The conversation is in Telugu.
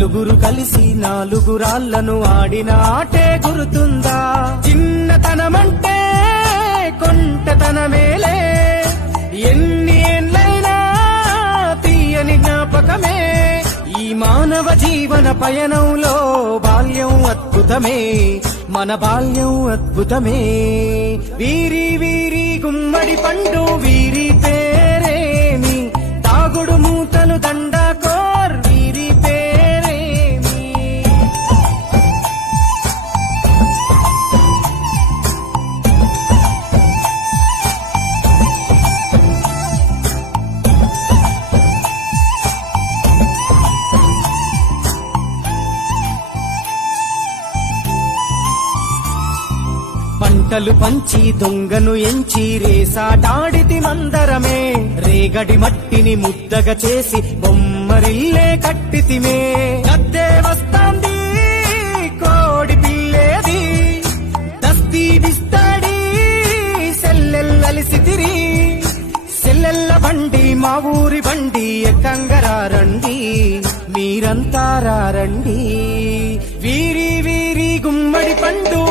నలుగురు కలిసి నాలుగు రాళ్లను ఆడిన ఆటే గుర్తుందా? చిన్నతనమంటే కొంటతనమేలే, ఎన్ని ఏళ్ళైనా తీయని జ్ఞాపకమే. ఈ మానవ జీవన పయనంలో బాల్యం అద్భుతమే, మన బాల్యం అద్భుతమే. వీరి వీరి గుమ్మడి పండు వీరి పేరేమి, తాగుడు మూతలు దండాకోర్ వీరి పేరేమి. పంటలు పంచి దొంగను ఎంచి రేసాటాడితి మందరమే, రేగడి మట్టిని ముద్దగా చేసి బొమ్మరిల్లే కట్టితిమే. గద్దే వస్తాంది కోడి పిల్లేది, దస్తీ బిస్తాడి సెల్లెల్లలిసితిరి. సెల్లెల్ల బండి మా ఊరి బండి ఎక్కంగరారండి, మీరంతా రారండి. వీరి వీరి గుమ్మడి పండు